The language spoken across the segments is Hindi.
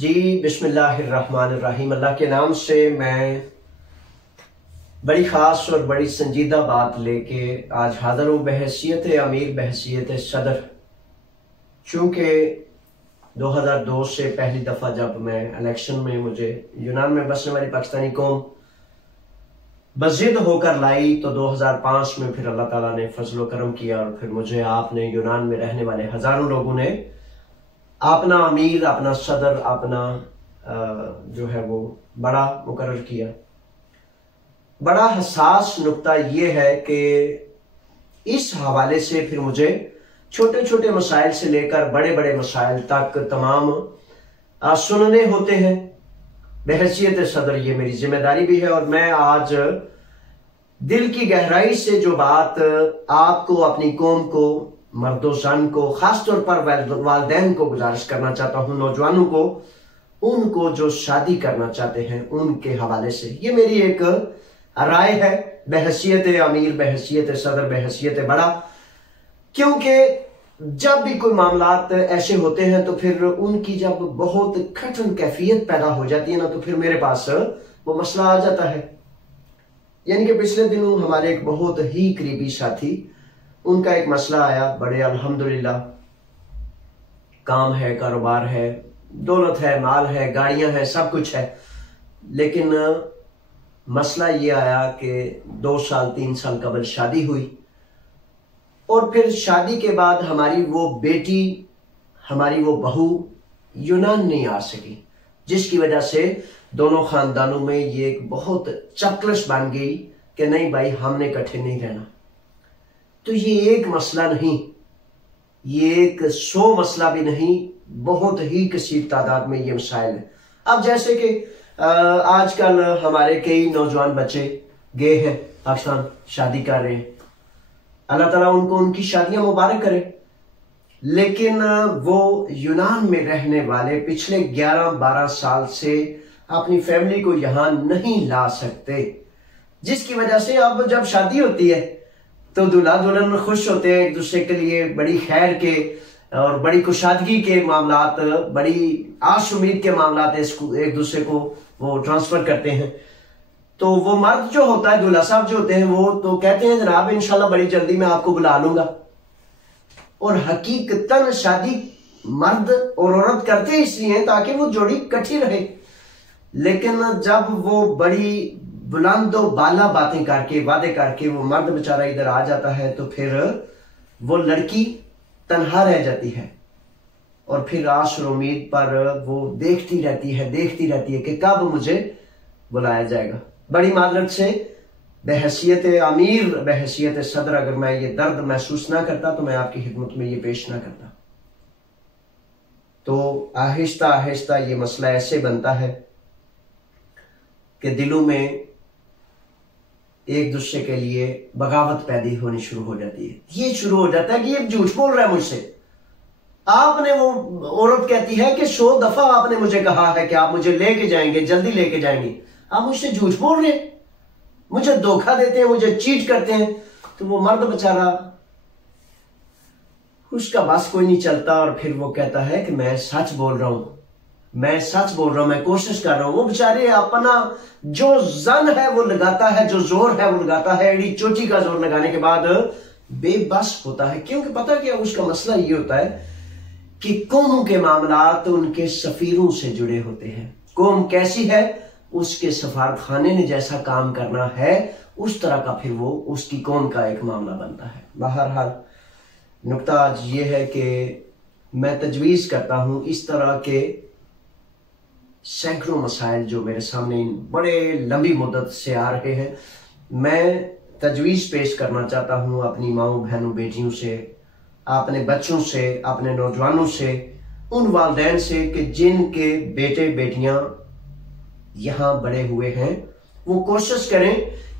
जी बिस्मिल्लाहिर्रहमानिर्रहीम। अल्लाह के नाम से मैं बड़ी ख़ास और बड़ी संजीदा बात लेके आज हाज़िर हूँ बहैसियत अमीर, बहैसियत सदर। चूँकि 2002 से पहली दफ़ा जब मैं इलेक्शन में मुझे यूनान में बसने वाली पाकिस्तानी कौम बज़िद होकर लाई, तो 2005 में फिर अल्लाह ताला ने फजल करम किया और फिर मुझे आपने यूनान में रहने वाले हज़ारों लोगों ने अपना अमीर, अपना सदर, अपना जो है वो बड़ा मुकर्रर किया। बड़ा हसास नुक्ता ये है कि इस हवाले से फिर मुझे छोटे छोटे मसाइल से लेकर बड़े बड़े मसाइल तक तमाम सुनने होते हैं। बहैसियत सदर ये मेरी जिम्मेदारी भी है और मैं आज दिल की गहराई से जो बात आपको, अपनी कौम को, मर्दो ज़न को, खासतौर पर वालिदैन को गुजारिश करना चाहता हूँ, नौजवानों को, उनको जो शादी करना चाहते हैं उनके हवाले से, ये मेरी एक राय है बहैसियत अमीर, बहैसियत सदर, बहैसियत बड़ा। क्योंकि जब भी कोई मामलात ऐसे होते हैं तो फिर उनकी जब बहुत कठिन कैफियत पैदा हो जाती है ना, तो फिर मेरे पास वो मसला आ जाता है। यानी कि पिछले दिनों हमारे एक बहुत ही करीबी साथी, उनका एक मसला आया। बड़े अल्हम्दुलिल्लाह काम है, कारोबार है, दौलत है, माल है, गाड़ियां हैं, सब कुछ है, लेकिन मसला ये आया कि 2 साल 3 साल कबल शादी हुई और फिर शादी के बाद हमारी वो बेटी, हमारी वो बहू यूनान नहीं आ सकी, जिसकी वजह से दोनों खानदानों में ये एक बहुत चकलश बन गई कि नहीं भाई, हमने इकट्ठे नहीं रहना। तो ये एक मसला नहीं, ये एक 100 मसला भी नहीं, बहुत ही कसीर तादाद में ये मसाइल है। अब जैसे कि आजकल हमारे कई नौजवान बच्चे गए हैं पाकिस्तान, शादी कर रहे हैं, अल्लाह ताला उनको उनकी शादियां मुबारक करे, लेकिन वो यूनान में रहने वाले पिछले 11-12 साल से अपनी फैमिली को यहां नहीं ला सकते, जिसकी वजह से अब जब शादी होती है तो दूल्हा दुल्हन खुश होते हैं, एक दूसरे के लिए बड़ी खैर के और बड़ी कुशादगी के मामलात, बड़ी आश उम्मीद के मामलात एक दूसरे को वो ट्रांसफर करते हैं। तो वो मर्द जो होता है, दूल्हा साहब जो होते हैं, वो तो कहते हैं जनाब इंशाल्लाह बड़ी जल्दी मैं आपको बुला लूंगा, और हकीकतन शादी मर्द और औरत करते इसलिए ताकि वो जोड़ी इकट्ठी रहे। लेकिन जब वो बड़ी बुलंद और बाला बातें करके, वादे करके वो मर्द बेचारा इधर आ जाता है, तो फिर वो लड़की तन्हा रह जाती है और फिर आश और उम्मीद पर वो देखती रहती है कि कब मुझे बुलाया जाएगा। बड़ी माजरत से बहैसियत अमीर, बहैसियत सदर, अगर मैं ये दर्द महसूस ना करता तो मैं आपकी खिदमत में ये पेश ना करता। तो आहिस्ता आहिस्ता ये मसला ऐसे बनता है कि दिलों में एक दूसरे के लिए बगावत पैदा होनी शुरू हो जाती है। ये शुरू हो जाता है कि ये झूठ बोल रहा है मुझसे। आपने, वो औरत कहती है कि 100 दफा आपने मुझे कहा है कि आप मुझे लेके जाएंगे, जल्दी लेके जाएंगे, आप मुझसे झूठ बोल रहे हैं, मुझे धोखा देते हैं, मुझे चीट करते हैं। तो वो मर्द बेचारा, उसका बस कोई नहीं चलता और फिर वो कहता है कि मैं सच बोल रहा हूं, मैं सच बोल रहा हूं, मैं कोशिश कर रहा हूं। वो बेचारे अपना जो जन है वो लगाता है, जो जोर है वो लगाता है, एड़ी चोटी का जोर लगाने के बाद बेबस होता है। क्योंकि पता क्या उसका मसला ये होता है कि कौमों के मामलात उनके सफीरों से जुड़े होते हैं। कौम कैसी है, उसके सफारतखाने ने जैसा काम करना है उस तरह का फिर वो उसकी कौम का एक मामला बनता है। बहरहाल नुक्ता आज ये है कि मैं तजवीज़ करता हूं इस तरह के सैकड़ों मसाइल जो मेरे सामने बड़े लंबी मुद्दत से आ रहे हैं, मैं तजवीज़ पेश करना चाहता हूं अपनी माओं, बहनों, बेटियों से, अपने बच्चों से, अपने नौजवानों से, उन वालिदैन से कि जिनके बेटे बेटियां यहां बड़े हुए हैं। वो कोशिश करें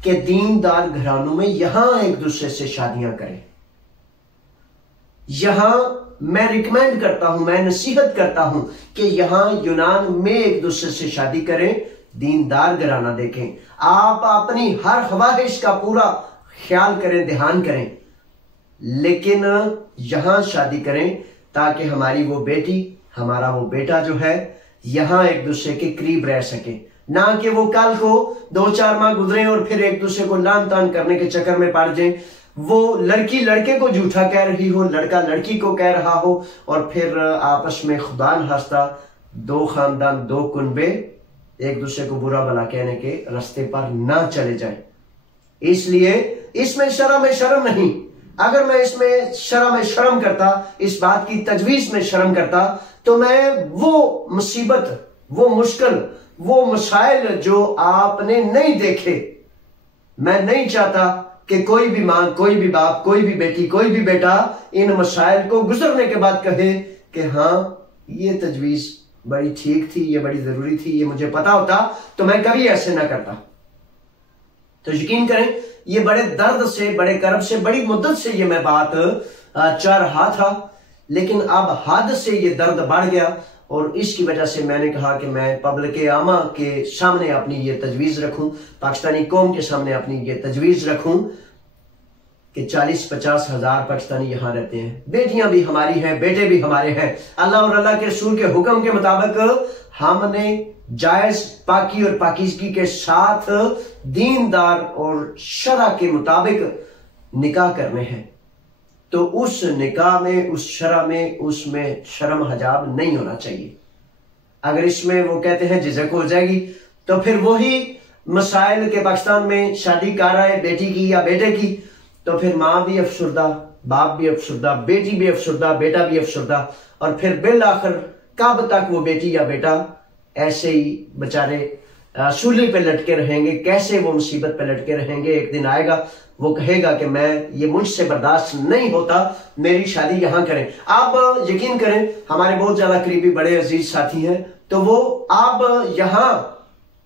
कि दीनदार घरानों में यहां एक दूसरे से शादियां करें। यहां मैं रिकमेंड करता हूं, मैं नसीहत करता हूं कि यहां यूनान में एक दूसरे से शादी करें, दीनदार घराना देखें। आप अपनी हर ख्वाहिश का पूरा ख्याल करें, ध्यान करें, लेकिन यहां शादी करें ताकि हमारी वो बेटी, हमारा वो बेटा जो है यहाँ एक दूसरे के करीब रह सके, ना कि वो कल को 2-4 माह गुजरे और फिर एक दूसरे को लान तान करने के चक्कर में पड़ जाए। वो लड़की लड़के को झूठा कह रही हो, लड़का लड़की को कह रहा हो, और फिर आपस में खुदा न हंसता 2 खानदान 2 कुनबे एक दूसरे को बुरा भला कहने के रास्ते पर ना चले जाए। इसलिए इसमें शर्म नहीं। अगर मैं इसमें शर्म करता, इस बात की तजवीज में शर्म करता, तो मैं वो मुसीबत, वो मुश्किल, वो मसाइल जो आपने नहीं देखे, मैं नहीं चाहता कि कोई भी मां, कोई भी बाप, कोई भी बेटी, कोई भी बेटा इन मसाइल को गुजरने के बाद कहे कि हाँ ये तजवीज बड़ी ठीक थी, ये बड़ी जरूरी थी, ये मुझे पता होता तो मैं कभी ऐसे ना करता। तो यकीन करें ये बड़े दर्द से, बड़े कर्ब से, बड़ी मुद्दत से ये मैं बात चाह रहा था, लेकिन अब हद से ये दर्द बढ़ गया और इसकी वजह से मैंने कहा कि मैं पब्लिक आमा के सामने अपनी ये तजवीज रखूं, पाकिस्तानी कौम के सामने अपनी ये तजवीज रखूं कि 40-50 हजार पाकिस्तानी यहाँ रहते हैं, बेटियां भी हमारी हैं, बेटे भी हमारे हैं। अल्लाह और अल्लाह के रसूल के हुक्म के मुताबिक हमने जायज, पाकी और पाकीज़गी के साथ दीनदार और शरा के मुताबिक निकाह करने हैं। तो उस निकाह में, उस शरा में, उसमें शर्म हजाब नहीं होना चाहिए। अगर इसमें वो कहते हैं झिझक हो जाएगी, तो फिर वही मसाइल के पाकिस्तान में शादी कर रहा है बेटी की या बेटे की, तो फिर माँ भी अफसुर्दा, बाप भी अफसुर्दा, बेटी भी अफसुर्दा, बेटा भी अफसुर्दा, और फिर बिल आखिर कब तक वो बेटी या बेटा ऐसे ही बेचारे सूली पे लटके रहेंगे, कैसे वो मुसीबत पे लटके रहेंगे। एक दिन आएगा वो कहेगा कि मैं, ये मुझसे बर्दाश्त नहीं होता, मेरी शादी यहां करें। आप यकीन करें हमारे बहुत ज्यादा करीबी बड़े अजीज साथी हैं, तो वो आप यहां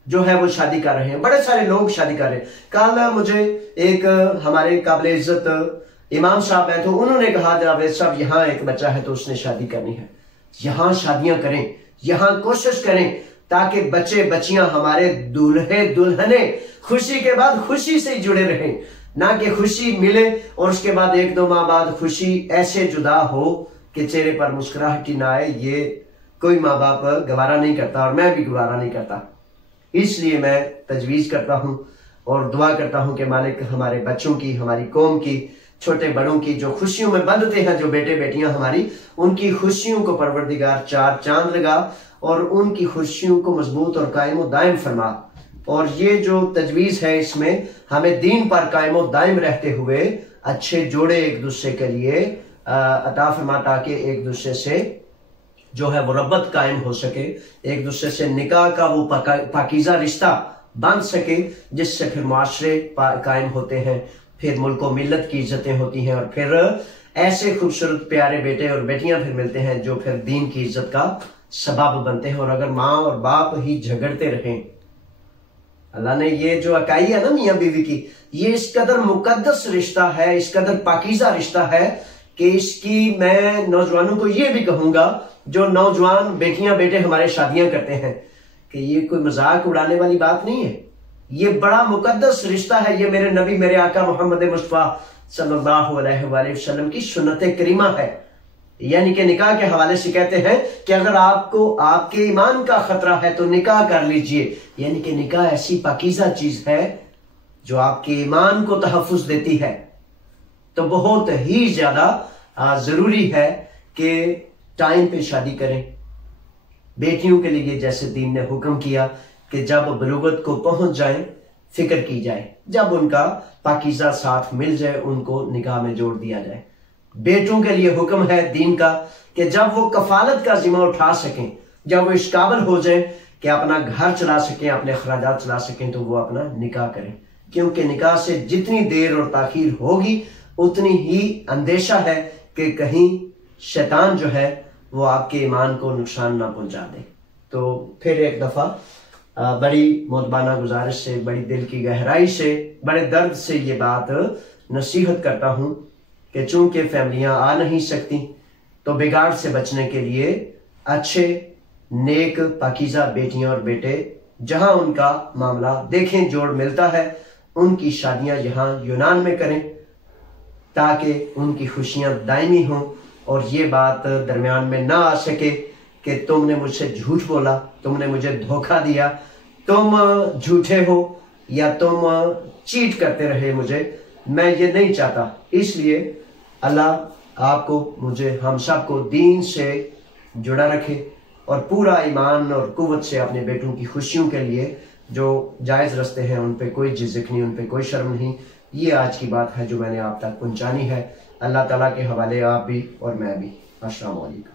जो है वो शादी कर रहे हैं, बड़े सारे लोग शादी कर रहे हैं। कल मुझे एक हमारे काबिल इज्जत इमाम साहब है, तो उन्होंने कहा जावेद साहब यहाँ एक बच्चा है तो उसने शादी करनी है। यहां शादियां करें, यहां कोशिश करें ताकि बच्चे बच्चियां हमारे दूल्हे दुल्हने खुशी के बाद खुशी से जुड़े रहें, ना कि खुशी मिले और उसके बाद 1-2 माह बाद खुशी ऐसे जुदा हो कि चेहरे पर मुस्कुराहट ही ना आए। ये कोई माँ बाप गवारा नहीं करता और मैं भी गवारा नहीं करता। इसलिए मैं तजवीज करता हूं और दुआ करता हूं कि मालिक हमारे बच्चों की, हमारी कौम की, छोटे बड़ों की जो खुशियों में बंधते हैं, जो बेटे बेटियां हमारी, उनकी खुशियों को परवरदिगार 4 चांद लगा और उनकी खुशियों को मजबूत और कायम और दायम फरमा। और ये जो तजवीज है इसमें हमें दीन पर कायम और दायम रहते हुए अच्छे जोड़े एक दूसरे के लिए अता फरमा, ताकि एक दूसरे से जो है वो रब्बत कायम हो सके, एक दूसरे से निकाह का वो पाकीज़ा रिश्ता बांध सके, जिससे फिर मुआशरे कायम होते हैं, फिर मुल्क व मिल्लत की इज्जतें होती हैं और फिर ऐसे खूबसूरत प्यारे बेटे और बेटियां फिर मिलते हैं जो फिर दीन की इज्जत का सबब बनते हैं। और अगर माँ और बाप ही झगड़ते रहें, अल्लाह ने ये जो अकाई है ना मियाँ बीवी की, ये इस कदर मुकद्दस रिश्ता है, इस कदर पाकीज़ा रिश्ता है कि इसकी मैं नौजवानों को ये भी कहूंगा, जो नौजवान बेटियां बेटे हमारे शादियां करते हैं, कि ये कोई मजाक उड़ाने वाली बात नहीं है, ये बड़ा मुकद्दस रिश्ता है। ये मेरे नबी, मेरे आका मोहम्मद मुस्तफा सल्लल्लाहु अलैहि वसल्लम की सुन्नत करीमा है। यानी कि निकाह के हवाले से कहते हैं कि अगर आपको आपके ईमान का खतरा है तो निकाह कर लीजिए। यानी कि निकाह ऐसी पाकीज़ा चीज है जो आपके ईमान को तहफ़्फ़ुज़ देती है। तो बहुत ही ज्यादा जरूरी है कि टाइम पे शादी करें। बेटियों के लिए जैसे दीन ने हुक्म किया कि जब बलूगत को पहुंच जाए फिक्र की जाए, जब उनका पाकीज़ा साथ मिल जाए उनको निकाह में जोड़ दिया जाए। बेटों के लिए हुक्म है दीन का कि जब वो कफालत का जिम्मा उठा सकें, जब वो इस काबिल हो जाए कि अपना घर चला सकें, अपने अखराजात चला सकें, तो वो अपना निकाह करें। क्योंकि निकाह से जितनी देर और ताखीर होगी उतनी ही अंदेशा है कि कहीं शैतान जो है वो आपके ईमान को नुकसान ना पहुंचा दे। तो फिर एक दफा बड़ी मोतबाना गुजारिश से, बड़ी दिल की गहराई से, बड़े दर्द से ये बात नसीहत करता हूं कि चूंकि फैमिलियां आ नहीं सकती, तो बिगाड़ से बचने के लिए अच्छे नेक पाकीज़ा बेटियां और बेटे जहां उनका मामला देखें जोड़ मिलता है, उनकी शादियां यहां यूनान में करें ताकि उनकी खुशियां दायमी हों और ये बात दरमियान में ना आ सके कि तुमने मुझसे झूठ बोला, तुमने मुझे धोखा दिया, तुम झूठे हो या तुम चीट करते रहे मुझे। मैं ये नहीं चाहता। इसलिए अल्लाह आपको, मुझे, हम सबको दीन से जुड़ा रखे और पूरा ईमान और कुव्वत से अपने बेटों की खुशियों के लिए जो जायज़ रास्ते हैं उन पे कोई झिझक नहीं, उन पे कोई शर्म नहीं। ये आज की बात है जो मैंने आप तक पहुंचानी है। अल्लाह ताला के हवाले आप भी और मैं भी। अस्सलाम वालेकुम।